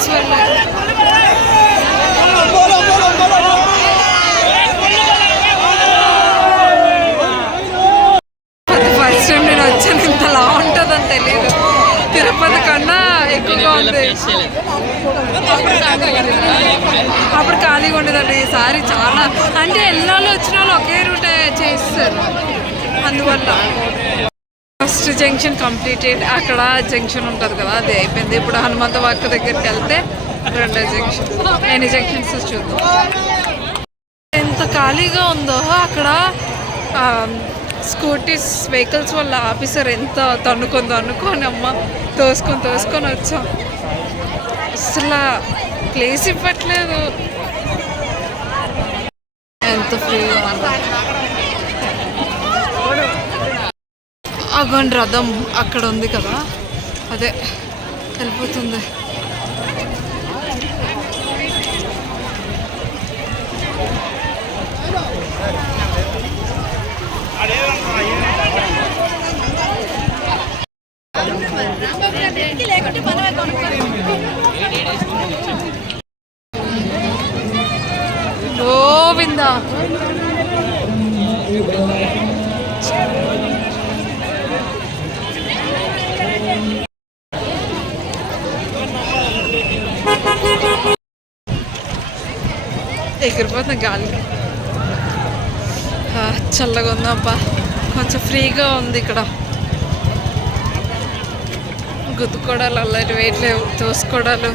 Vehicles వల్ల first time నేను వచ్చాను, ఇంతలా ఉంటుందని తెలియదు. తిరుపతి కన్నా ఎక్కువగా ఉంది. అప్పుడు ఖాళీగా ఉండదండి. ఈసారి చాలా అంటే ఎన్నాళ్ళు వచ్చిన వాళ్ళు ఒకే రూట్ చేస్తారు. అందువల్ల ఫస్ట్ జంక్షన్ కంప్లీటెడ్. అక్కడ జంక్షన్ ఉంటుంది కదా, అది అయిపోయింది. ఇప్పుడు హనుమంత వాక్ దగ్గరికి వెళ్తే రెండో జంక్షన్. ఎన్ని జంక్షన్స్ చూద్దాం. ఎంత ఖాళీగా ఉందో అక్కడ. స్కూటీస్ వెహికల్స్ వల్ల ఆఫీసర్ ఎంత తన్నుకొని అమ్మ తోసుకొని వచ్చాం. అసలు ప్లేస్ ఇవ్వట్లేదు. ఎంత ఫ్రీగా అగోండి రథం అక్కడ ఉంది కదా, అదే వెళ్ళిపోతుంది. గోవిందా ఎగిరిపోతున్నా గాలికి. చల్లగా ఉందబ్బా, కొంచెం ఫ్రీగా ఉంది ఇక్కడ. గుద్దుకోవడాలు అల్లరి వేయట్లేవు, తోసుకోవడాలు.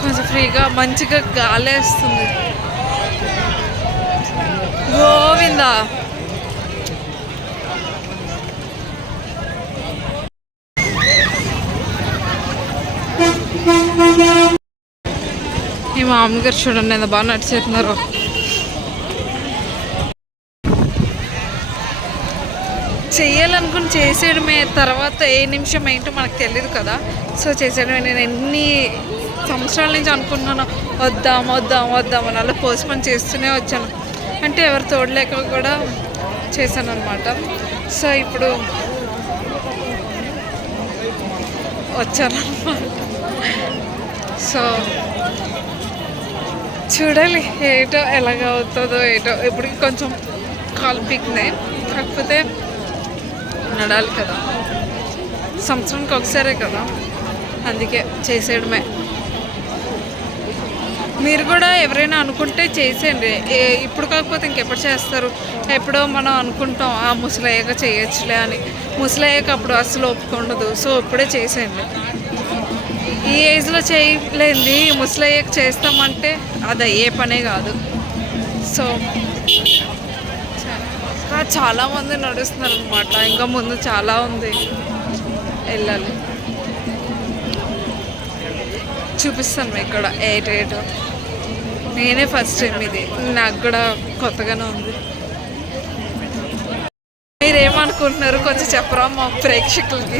కొంచెం ఫ్రీగా మంచిగా గాలి వేస్తుంది. గోవిందా ఈ మామగారు చూడండి ఎంత బాగా నడిచేస్తున్నారు. చెయ్యాలనుకుని చేసేయడమే, తర్వాత ఏ నిమిషం ఏంటో మనకు తెలియదు కదా. సో చేసేయడమే. నేను ఎన్ని సంవత్సరాల నుంచి అనుకుంటున్నాను వద్దామని, అలా పోస్ట్పోన్ చేస్తూనే వచ్చాను. అంటే ఎవరు తోడలేక కూడా చేశాను అనమాట. సో ఇప్పుడు వచ్చాను అనమాట. సో చూడాలి ఏటో ఎలాగ అవుతుందో ఏటో. ఇప్పటికి కొంచెం కాలు పీకినాయి, కాకపోతే నడాలి కదా, సంవత్సరానికి ఒకసారే కదా, అందుకే చేసేయడమే. మీరు కూడా ఎవరైనా అనుకుంటే చేసేయండి. ఇప్పుడు కాకపోతే ఇంకెప్పుడు చేస్తారు. ఎప్పుడో మనం అనుకుంటాం ముసలయ్యాక చేయొచ్చులే అని. ముసలయ్యాక అప్పుడు అసలు ఒప్పుకుండదు. సో ఇప్పుడే చేసేయండి. ఈ ఏజ్లో చేయలేంది ముసలయ్యాక చేస్తామంటే అది అయ్యే పనే కాదు. సో చాలామంది నడుస్తున్నారు అనమాట. ఇంకా ముందు చాలా ఉంది, వెళ్ళాలి. చూపిస్తాను ఇక్కడ ఏటేటో. నేనే ఫస్ట్ టైం, ఇది నాకు కూడా కొత్తగానే ఉంది. మీరేమనుకుంటున్నారు కొంచెం చెప్పరా మా ప్రేక్షకులకి?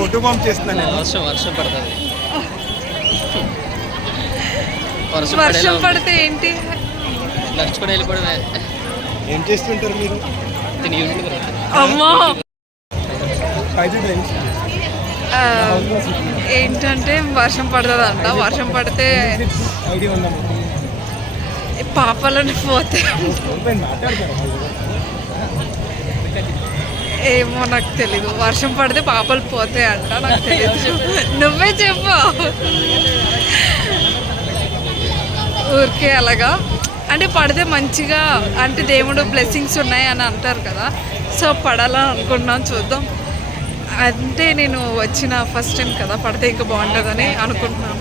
వర్షం పడితే ఏంటి? ఏం చేస్తుంటారు మీరు? అమ్మో ఏంటంటే వర్షం పడుతుందంట. వర్షం పడితే పాపాలని పోతే ఏమో నాకు తెలీదు. వర్షం పడితే పాపలు పోతాయి అంట, నాకు తెలీదు. నువ్వే చెప్పు. ఊరికే అలాగా అంటే పడితే మంచిగా, అంటే దేవుడు బ్లెస్సింగ్స్ ఉన్నాయి అని అంటారు కదా. సో పడాలని అనుకున్నాను, చూద్దాం. అంటే నేను వచ్చిన ఫస్ట్ టైం కదా, పడితే ఇంకా బాగుంటుందని అనుకుంటున్నాను.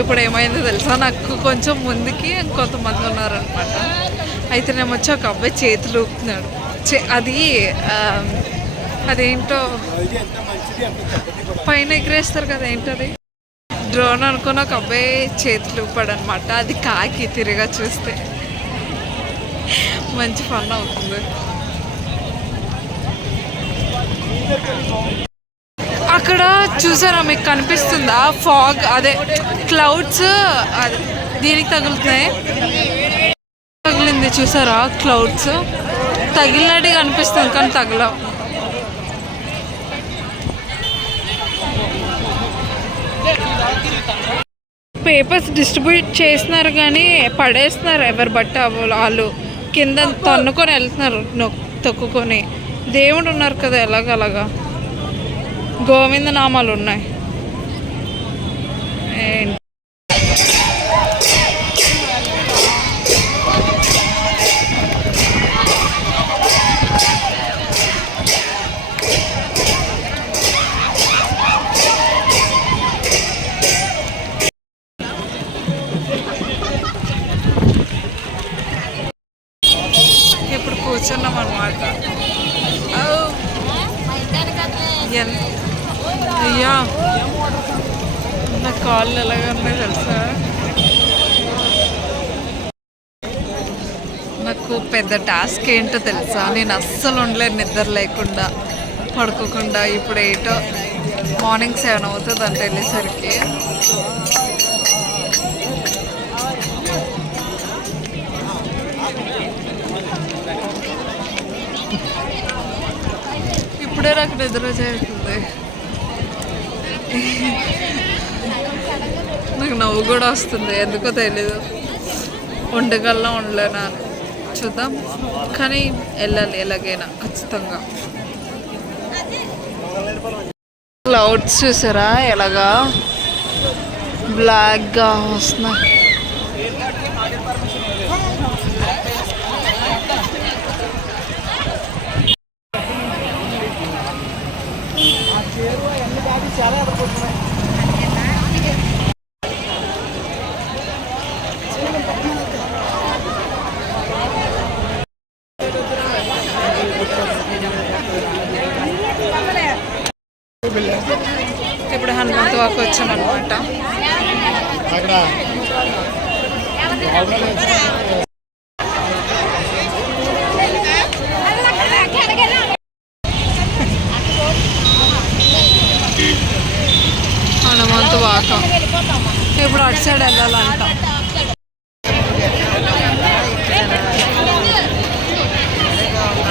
ఇప్పుడు ఏమైందో తెలుసా, నాకు కొంచెం ముందుకి కొంతమంది ఉన్నారనమాట. అయితే నేను వచ్చి ఒక అబ్బాయి చేతులు ఊపుతున్నాడు. అదేంటో పైన ఎగరేస్తారు కదా, ఏంటది డ్రోన్ అనుకున్న ఒక అబ్బాయి చేతులు ఊపాడు అనమాట. అది కాకి తిరిగా చూస్తే మంచి ఫన్ అవుతుంది. అక్కడ చూసారా, మీకు కనిపిస్తుందా ఫాగ్? అదే క్లౌడ్స్ అదే దీనికి తగులుతున్నాయి. తగిలింది చూసారా, క్లౌడ్స్ తగిలినట్టుగా అనిపిస్తుంది కానీ తగలవు. పేపర్స్ డిస్ట్రిబ్యూట్ చేస్తున్నారు కానీ పడేస్తున్నారు ఎవరు బట్ట వాళ్ళు కింద తన్నుకొని వెళ్తున్నారు తొక్కుకొని. దేవుడు ఉన్నారు కదా ఎలాగలాగా గోవింద నామాలు ఉన్నాయి. ఇప్పుడు కూర్చున్నాం అనమాట. అయ్యా నా కాళ్ళు ఎలాగన్నాయి తెలుసా. నాకు పెద్ద టాస్క్ ఏంటో తెలుసా, నేను అస్సలు ఉండలేను నిద్ర లేకుండా పడుకోకుండా. ఇప్పుడు 8 మార్నింగ్ 7 అవుతుంది అంటే వెళ్ళేసరికి. ఇప్పుడే నాకు నిద్ర చేస్తుంది. నాకు నవ్వు కూడా వస్తుంది, ఎందుకో తెలీదు. ఉండగలనా ఉండలేనా చూద్దాం, కానీ వెళ్ళాలి ఎలాగైనా ఖచ్చితంగా. క్లౌడ్స్ చూసారా ఎలాగా బ్లాక్గా వస్తున్నాయి. ఇప్పుడు హనుమంత్ వాక్ వచ్చామన్నమాట. హనుమంత్ వాక ఇప్పుడు అటు సైడ్ వెళ్ళాలంట.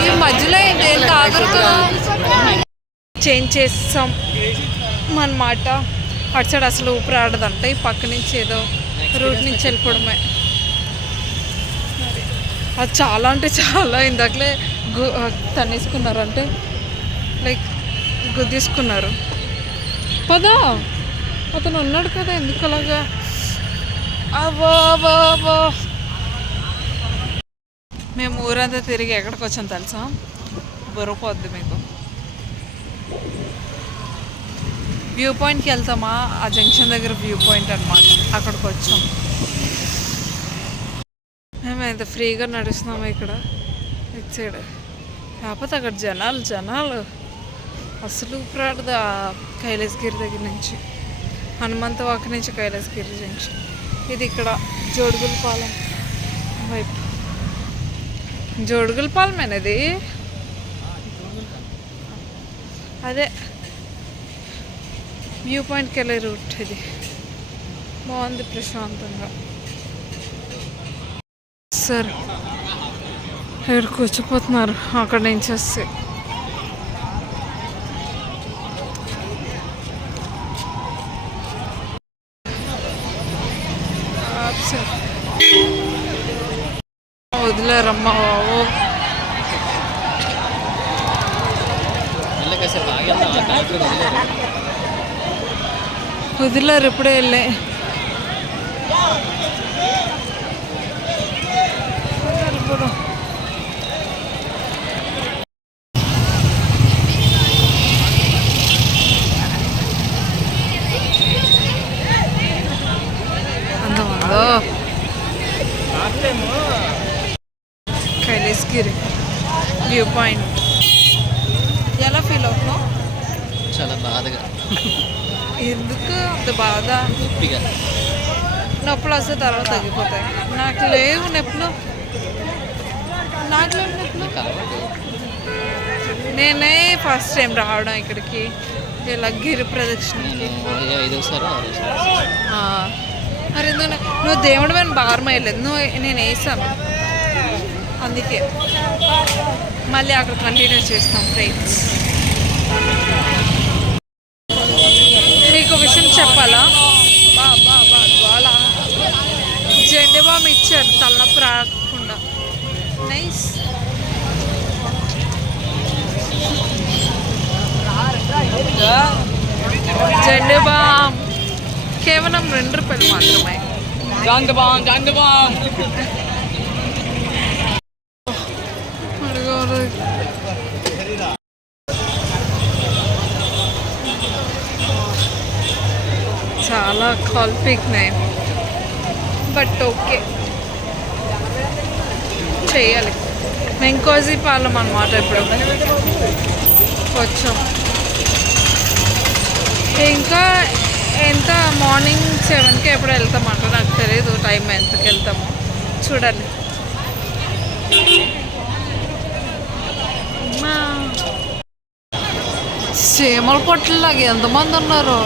ఈ మధ్యలో ఏం తాగరు కదా, చేంజ్ చేస్తాం అన్నమాట. అటు సైడ్ అసలు ఊపిరి ఆడదంట, ఈ పక్క నుంచి ఏదో రూట్ నుంచి వెళ్ళిపోవడమే. అది చాలా అంటే చాలా ఇందాకలే తన్నేసుకున్నారు, అంటే లైక్ గుద్దేసుకున్నారు. పదా అతను ఉన్నాడు కదా, ఎందుకు అలాగా. అవో మేము ఊరంతా తిరిగి ఎక్కడికి వచ్చాం తెలుసా, బొరపోద్ది మీకు. వ్యూ పాయింట్కి వెళ్తామా, ఆ జంక్షన్ దగ్గర వ్యూ పాయింట్ అనమాట, అక్కడికి వచ్చాం. మేము ఎంత ఫ్రీగా నడుస్తున్నాము ఇక్కడ ఇటు సైడ్. కాకపోతే అక్కడ జనాలు అసలు ఊపిరాడదు. ఆ కైలాసగిరి దగ్గర నుంచి, హనుమంత వాక్ నుంచి కైలాసగిరి జంక్షన్. ఇది ఇక్కడ జోడుగులపాలెం వైపు. జోడుగులపాలెమేనది, అదే వ్యూ పాయింట్కి వెళ్ళే రూట్. ఇది బాగుంది ప్రశాంతంగా. సార్ ఇక్కడ కూర్చోపోతున్నారు అక్కడ నుంచి వస్తే. వదిలేరమ్మా వదిలేరు, ఇప్పుడే వెళ్ళే. అందమందో కైలాసగిరి వ్యూ పాయింట్. ఎలా ఫీల్ అవుతున్నావు? చాలా బాధగా. ఎందుకు అంత బాధ? నొప్పులు వస్తే తర్వాత తగ్గిపోతాయి. నాకు లేవు నొప్పులు, నాకు లేవు నొప్పులు. నేనే ఫస్ట్ టైం రావడం ఇక్కడికి, ఇలా గిరి ప్రదక్షిణకి. మరి ఎందుకు నువ్వు దేవుడి మీద భారం వేయలేదు, నేను వేసాను, అందుకే మళ్ళీ అక్కడ కంటిన్యూ చేస్తాం ఫ్రెండ్స్. మీకు విషయం చెప్పాలా, చాలా కాల్ పీక్నాయి, బట్ ఓకే చేయాలి. వెంకోజీ పాలెం అన్నమాట. ఇప్పుడు వచ్చాం. ఇంకా ఎంత మార్నింగ్ 7కి ఎప్పుడు వెళ్తామంట, నాకు తెలియదు టైం ఎంతకి వెళ్తామో చూడాలి. చీమల పొట్టలాగా ఎంతమంది ఉన్నారు.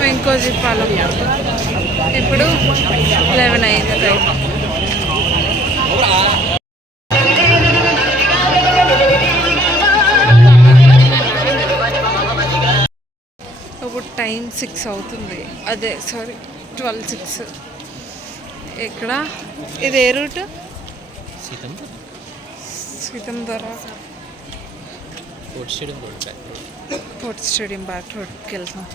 వెంకోజీ పాలెం ఇప్పుడు 11 అయింది టైం. ఇప్పుడు టైం 6 అవుతుంది. అదే సారీ 12:06. ఇక్కడ ఇది ఏ రూట్? సీతంధర పోర్ట్ స్టేడియం బ్యాక్ రోడ్కి వెళ్తాం.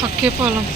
హక్కేపాలెం